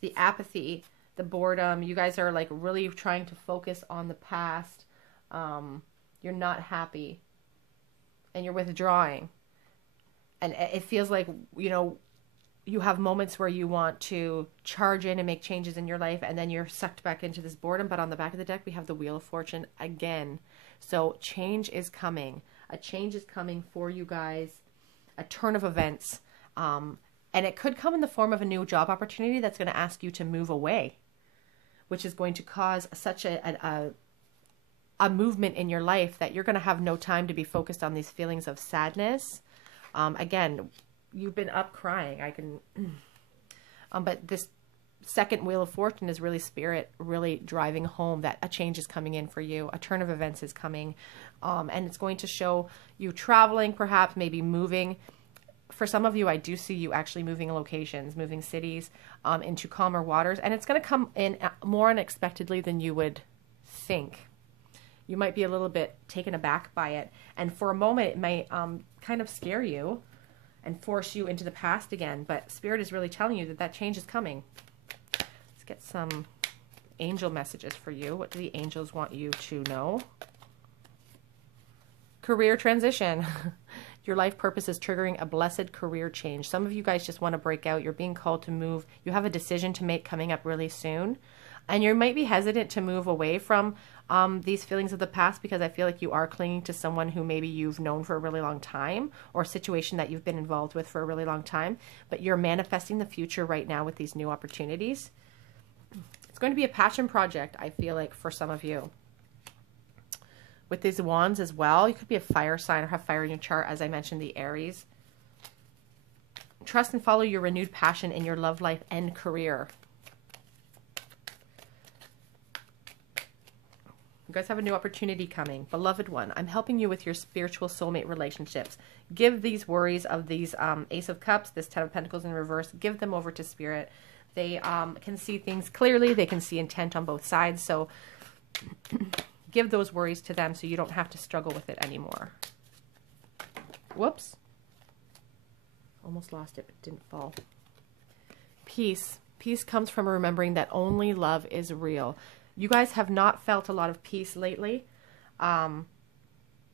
The apathy, the boredom. You guys are like really trying to focus on the past. You're not happy. And you're withdrawing. And it feels like, you know, you have moments where you want to charge in and make changes in your life, and then you're sucked back into this boredom. But on the back of the deck, we have the Wheel of Fortune again. So change is coming. A change is coming for you guys. A turn of events. And it could come in the form of a new job opportunity that's going to ask you to move away, which is going to cause such a movement in your life that you're going to have no time to be focused on these feelings of sadness. Again, you've been up crying. I can, but this second Wheel of Fortune is really Spirit really driving home that a change is coming in for you. A turn of events is coming, and it's going to show you traveling, perhaps maybe moving. For some of you, I do see you actually moving locations, moving cities, into calmer waters, and it's going to come in more unexpectedly than you would think. You might be a little bit taken aback by it, and for a moment it might kind of scare you and force you into the past again, but Spirit is really telling you that that change is coming. Let's get some angel messages for you. What do the angels want you to know? Career transition. Your life purpose is triggering a blessed career change. Some of you guys just want to break out. You're being called to move. You have a decision to make coming up really soon. And you might be hesitant to move away from these feelings of the past, because I feel like you are clinging to someone who maybe you've known for a really long time, or a situation that you've been involved with for a really long time. But you're manifesting the future right now with these new opportunities. It's going to be a passion project, I feel like, for some of you. With these wands as well, you could be a fire sign or have fire in your chart, as I mentioned, the Aries. Trust and follow your renewed passion in your love life and career. You guys have a new opportunity coming. Beloved one, I'm helping you with your spiritual soulmate relationships. Give these worries of these Ace of Cups, this Ten of Pentacles in reverse, give them over to Spirit. They can see things clearly. They can see intent on both sides. So give those worries to them so you don't have to struggle with it anymore. Whoops. Almost lost it, but didn't fall. Peace. Peace comes from remembering that only love is real. You guys have not felt a lot of peace lately.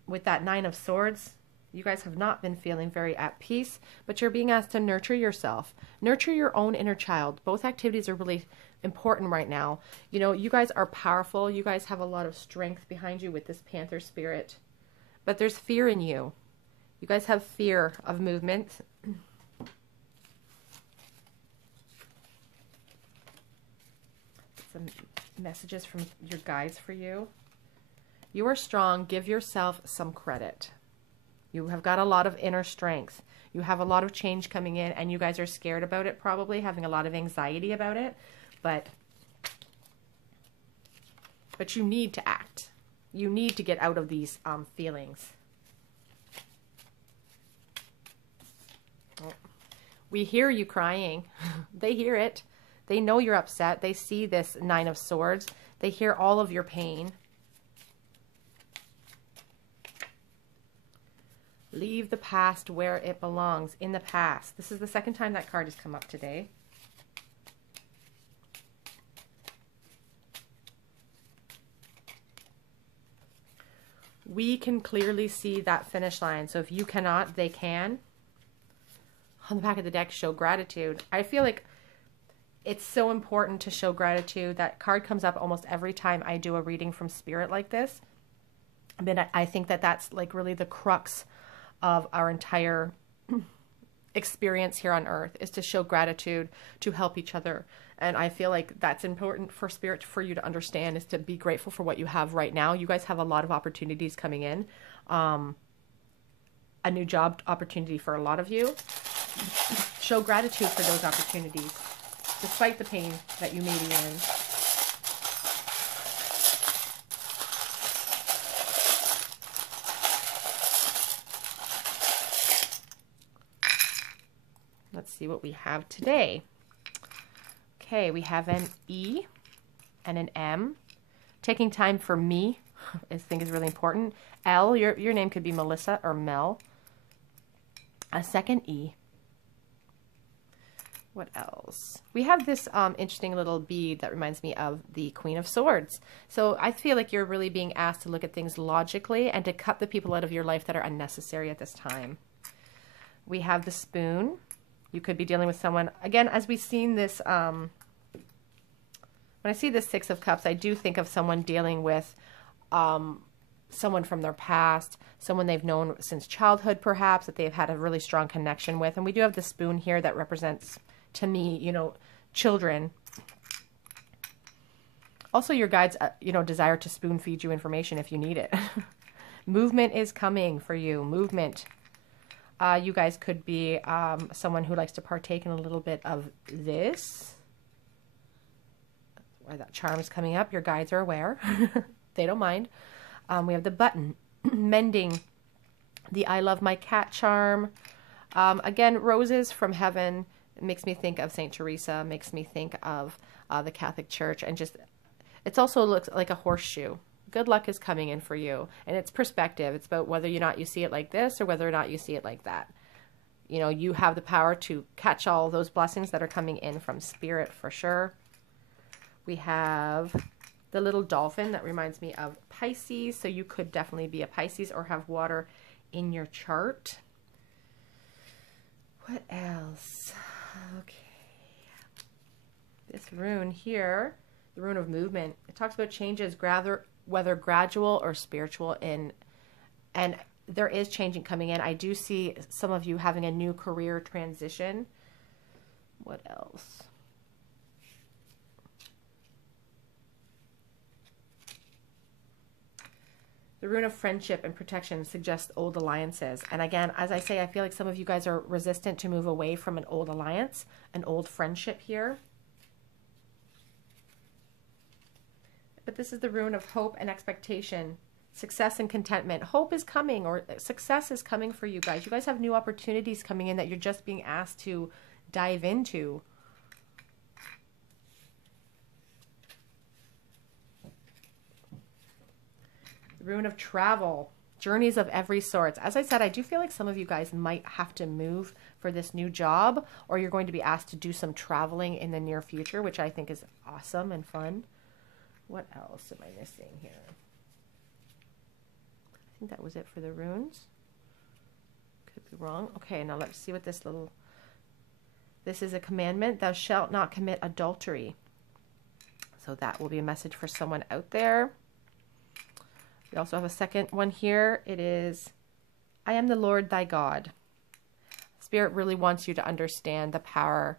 With that Nine of Swords, you guys have not been feeling very at peace, but you're being asked to nurture yourself. Nurture your own inner child. Both activities are really important right now. You know, you guys are powerful. You guys have a lot of strength behind you with this Panther spirit, but there's fear in you. You guys have fear of movement. Some messages from your guides for you. You are strong. Give yourself some credit. You have got a lot of inner strength. You have a lot of change coming in, and you guys are scared about it, probably having a lot of anxiety about it. But you need to act. You need to get out of these feelings. Oh. We hear you crying. They hear it. They know you're upset. They see this Nine of Swords. They hear all of your pain. Leave the past where it belongs, in the past. This is the second time that card has come up today. We can clearly see that finish line. So if you cannot, they can. On the back of the deck, show gratitude. I feel like it's so important to show gratitude. That card comes up almost every time I do a reading from Spirit like this. I mean, I think that that's like really the crux of our entire experience here on earth, is to show gratitude, to help each other. And I feel like that's important for Spirit, for you to understand, is to be grateful for what you have right now. You guys have a lot of opportunities coming in. A new job opportunity for a lot of you. Show gratitude for those opportunities, despite the pain that you may be in. Let's see what we have today. Okay, we have an E and an M. Taking time for me, I think, is really important. L, your name could be Melissa or Mel. A second E. What else? We have this interesting little bead that reminds me of the Queen of Swords. So I feel like you're really being asked to look at things logically and to cut the people out of your life that are unnecessary at this time. We have the Spoon. You could be dealing with someone, again, as we've seen this, when I see this Six of Cups, I do think of someone dealing with someone from their past, someone they've known since childhood, perhaps, that they've had a really strong connection with. And we do have the Spoon here that represents, to me, you know, children. Also, your guides, you know, desire to spoon feed you information if you need it. Movement is coming for you. Movement. You guys could be someone who likes to partake in a little bit of this. Why that charm is coming up. Your guides are aware. They don't mind. We have the Button. Mending. The I love my cat charm. Again, roses from heaven. It makes me think of Saint Teresa. Makes me think of the Catholic Church. And just, it also looks like a horseshoe. Good luck is coming in for you. And it's perspective. It's about whether or not you see it like this or whether or not you see it like that. You know, you have the power to catch all those blessings that are coming in from Spirit for sure. We have the little dolphin that reminds me of Pisces. So you could definitely be a Pisces or have water in your chart. What else? Okay. This rune here, the rune of movement, it talks about changes, whether gradual or spiritual, and there is changing coming in. I do see some of you having a new career transition. What else? The rune of friendship and protection suggests old alliances. And again, as I say, I feel like some of you guys are resistant to move away from an old alliance, an old friendship here. But this is the rune of hope and expectation, success and contentment. Hope is coming, or success is coming for you guys. You guys have new opportunities coming in that you're just being asked to dive into. The rune of travel, journeys of every sort. As I said, I do feel like some of you guys might have to move for this new job, or you're going to be asked to do some traveling in the near future, which I think is awesome and fun. What else am I missing here? I think that was it for the runes. Could be wrong. Okay, now let's see what this little... This is a commandment. Thou shalt not commit adultery. So that will be a message for someone out there. We also have a second one here. It is, I am the Lord thy God. Spirit really wants you to understand the power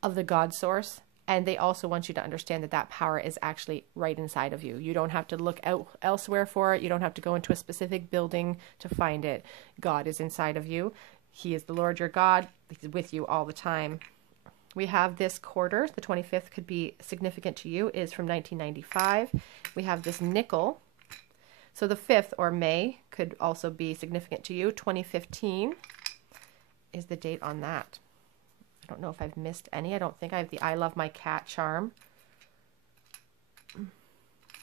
of the God source. And they also want you to understand that that power is actually right inside of you. You don't have to look out elsewhere for it. You don't have to go into a specific building to find it. God is inside of you. He is the Lord your God. He's with you all the time. We have this quarter. The 25th could be significant to you. It is from 1995. We have this nickel. So the 5th, or May, could also be significant to you. 2015 is the date on that. I don't know if I've missed any. I don't think I have the I love my cat charm.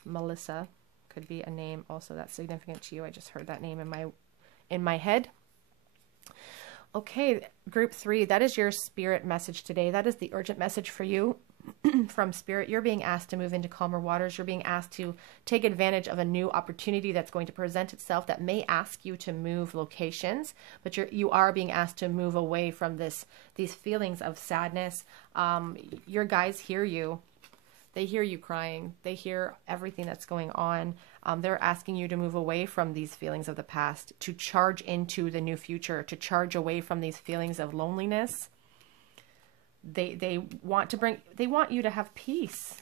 Melissa could be a name also that's significant to you. I just heard that name in my in my head. Okay, group 3, that is your spirit message today. That is the urgent message for you from spirit. You're being asked to move into calmer waters. You're being asked to take advantage of a new opportunity that's going to present itself that may ask you to move locations, but you are being asked to move away from these feelings of sadness. Your guides hear you. They hear you crying. They hear everything that's going on. They're asking you to move away from these feelings of the past, to charge into the new future, to charge away from these feelings of loneliness. They want you to have peace.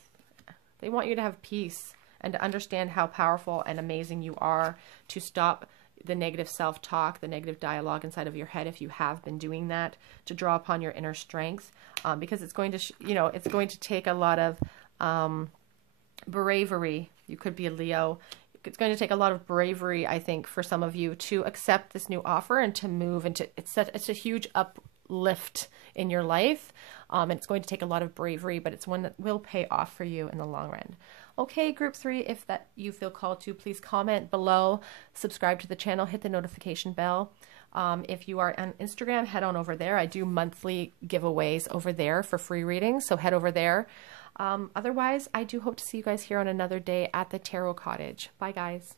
They want you to have peace and to understand how powerful and amazing you are, to stop the negative self-talk, the negative dialogue inside of your head if you have been doing that, to draw upon your inner strength, because it's going to, it's going to take a lot of bravery. You could be a Leo. It's going to take a lot of bravery, I think, for some of you to accept this new offer and to move into it's a huge uplift in your life. And it's going to take a lot of bravery, but it's one that will pay off for you in the long run. Okay, group 3, if that you feel called to, please comment below, subscribe to the channel, hit the notification bell. If you are on Instagram, head on over there. I do monthly giveaways over there for free readings, so head over there. Otherwise, I do hope to see you guys here on another day at the Tarot Cottage. Bye, guys.